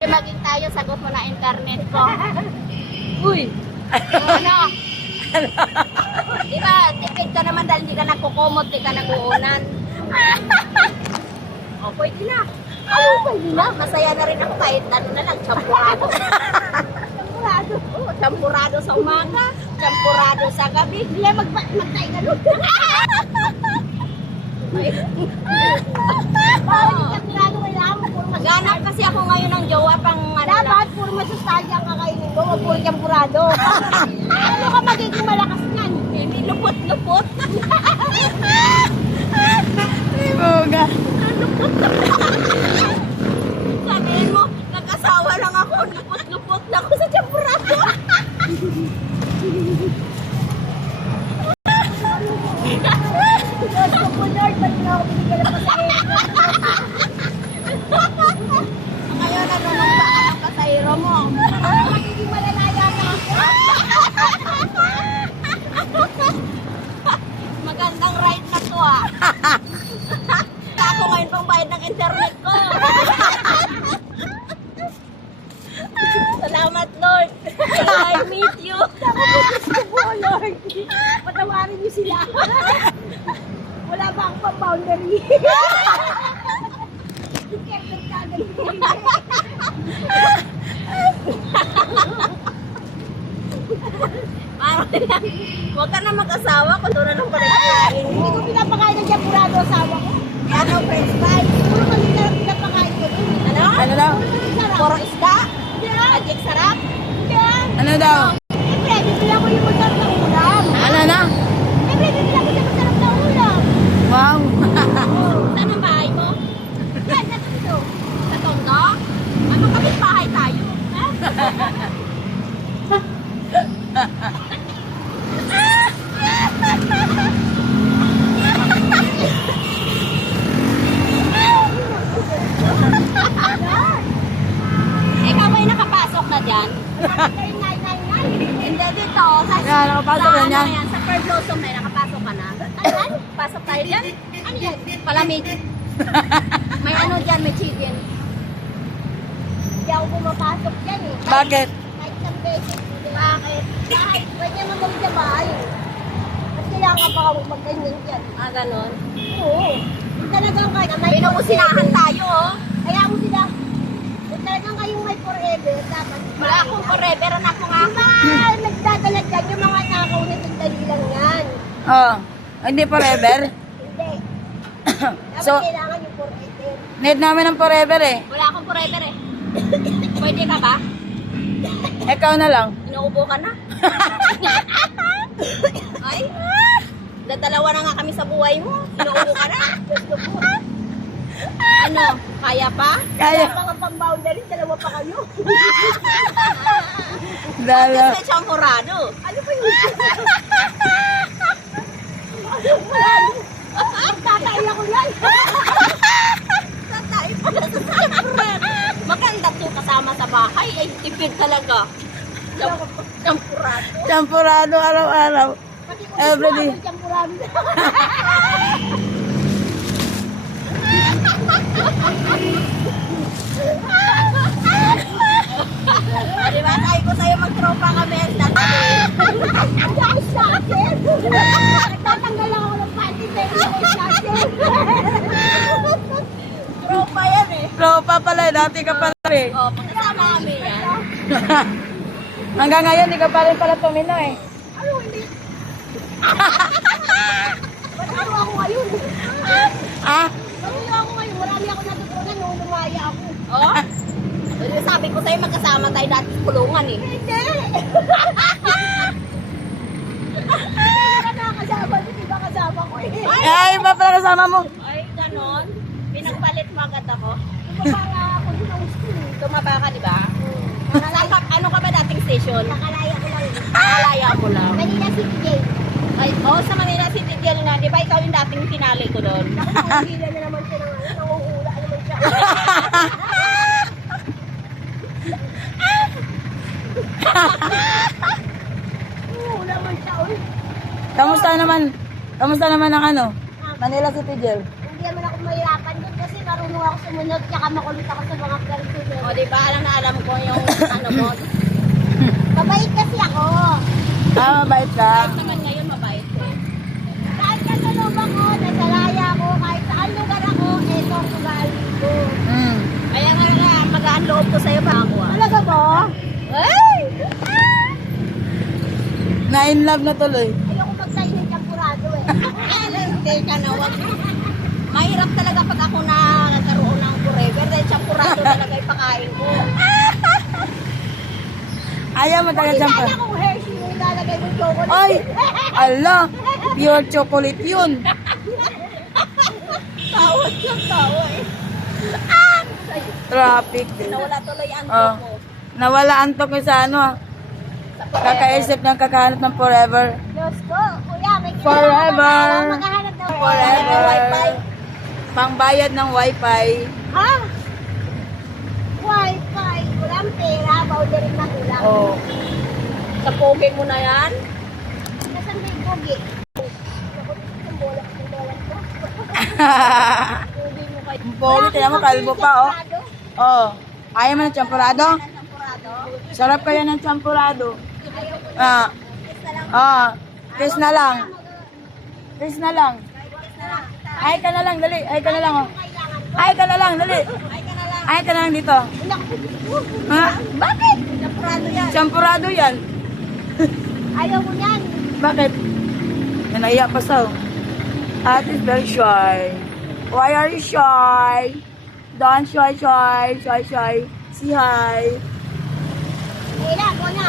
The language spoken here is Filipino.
Maging tayo, sagot mo na internet ko. Uy! Ano? Diba, tipid ka naman dahil hindi ka nagkukumot, hindi ka naguunan. O, pwede na. Pwede na. Masaya na rin ako kahit ano na lang, champurado. Champurado. Oo, champurado sa umaga, champurado sa gabi. Hindi magtay ka doon. Ganap kasi ako ngayon ng jowa pang ano. Dapat puro masustansya ang kakainin mo, puro champurado. Ano ka magiging malakas niyan? Hindi lupot-lupot. Ay, boga. Sabihin mo, nag-asawa lang ako, lupot-lupot na ako sa champurado. Diyos ko po, Lord, ba't na ako binigyan ng pasahero? Ngayon, nanonood ba ka ng pasahero mo? Magiging malalaya na ako. Magandang ride na to ah. Ako ngayon pang bayad ng internet ko. Salamat, Lord. I meet you. Gusto ko, Lord. Patawarin niyo sila. Wala ba ang pa-boundary? Huwag ka na mag-asawa kung doon na lang pala kakain. Hindi ko pinapakain ng champurado asawa ko. Ano, french fries? Puro kami na pinapakain ko doon. Ano? Ano daw? Puro isda? Adjek sarap? Ano daw? Siyempre, bibili ako yung masarap na ulam. Ano na? Siyempre, bibili ako yung masarap na ulam. Wow. Saan ang bahay mo? Yan, nasa dito. Sa Tondo? Ano kapit bahay tayo? Ha? Ikaw ay nakapasok na dyan? Hindi dito. Yan, nakapasok na yan. Sa Pearl Blossom na nakapasok ka na. Ayan, pasok tayo dyan. Ano yan? Palamig. May ano dyan, may chicken. Hindi ako pumapasok dyan eh. Bakit? Kahit isang beses. Bakit? Kahit pwede mo gawin sa bahay. At kailangan pa ako magganyan dyan. Ah, ganon? Oo. Kung talagang kayo, pinusinahan tayo oh. Kaya mo sila, kung talagang kayong may forever, dapat wala akong forever, anak ko nga. Yung mga nagdadala dyan, yung mga nakaw na sandali lang yan. Oh, hindi forever. Hindi. Dapat So, kailangan yung forever. need namin ng forever eh. Wala akong forever eh. Pwede ka ba? Ikaw na lang. Inuubo ka na? Ay, dadalawa na nga kami sa buhay mo. Inuubo ka na? Gusto po. Ano, kaya pa? Kaya. Wala pa nga pang-boundary, dalawa pa kayo. Dalo. Kasi champurado. Ano pa yun? Magtatay ako yan. Tatay pala sa champurado. Maganda to kasama sa bahay. Ay, tipid talaga. Champurado. Champurado araw-araw. Pati ko Everyday. champurado. Diba, sabi ko sa'yo magtropa kami sa dahil sa akin. Nagtatanggal lang ako ng panty dahil sa akin. Tropa yan eh. Tropa pala, dati ka pala eh. O, pagkasama kami yan. Hanggang ngayon, hindi ka pa rin pala tumino eh. Ano hindi? Ba't ano ako ngayon? Ah? Ano ako ngayon? Marami ako natutunan nung lumaya ako. Oh? Sabi ko sa'yo magkasama tayo dati sa kulungan eh. Hindi! Hindi ka nakakasama, hindi ba kasama ko eh. Ay, iba pala kasama mo. Ay, ganon. Pinagpalit mo agad ako. Tumaba nga ako din ang school. Tumaba ka, di ba? Ano ka ba dating station? Nakalaya ko lang. Nakalaya mo lang. Manila City Jail. Ay, sa Manila City Jail na. Di ba ikaw yung dating tinali ko doon? Nakahula na naman siya ng ano. Nanguhula naman siya. Nanguhula naman siya. Kamusta naman? Kamusta naman ang ano? Manila City Jail. Hindi naman ako mahirapan doon kasi marunong ako sumunod, tsaka makulit ako sa mga personal. O, diba? Alam ko yung ano mo. Mabait kasi ako. Mabait ka. Kahit naman ngayon, mabait ko. Kahit ka sa lubang ko, nasa laya ko, kahit saan lugar ako, eto ang ugali ko. Kaya nga, magaan loob ko sa'yo pa ako. Talaga ba? Ay! Na-in love na tuloy. Ayoko magtayo ng champurado eh. Hindi ka na, wag. Mahirap talaga pag ako na nagkaroon ng forever dahil champurado talaga ipakain ko. Ayaw mo talaga Sana champa. kung Hershey yung ilalagay mo chocolate. Ay! Ala! Pure chocolate yun. Tawad yung tawa eh. Traffic. Nawala tuloy ang Oh. ko. Nawala antok ko sa ano. Kakaisip ng kakahanap ng forever. Diyos ko, kuya, may Forever. maghahanap ng Forever. Wi-Fi. Pangbayad ng wifi. Ha? Wi-Fi. Walang pera, boundary na ulang. Oh. Sa pogi mo na yan? Nasaan ba yung pogi? Pogi mo kayo. Pogi, tingnan mo, kalbo pa, oh. Oh. Ayaw mo ng champurado? Sarap kaya ng champurado. Ah. Kiss na lang. Kiss na lang. Ay ka na lang, dali. Ay ka na lang, oh. Ay ka na lang, dali. Ay ka na lang dito. Ha? Bakit? Champurado yan. Champurado yan. Ayaw mo yan. Bakit? Nanaya pa sa. Ate is very shy. Why are you shy? Don't shy. Say hi. Kailan ko na.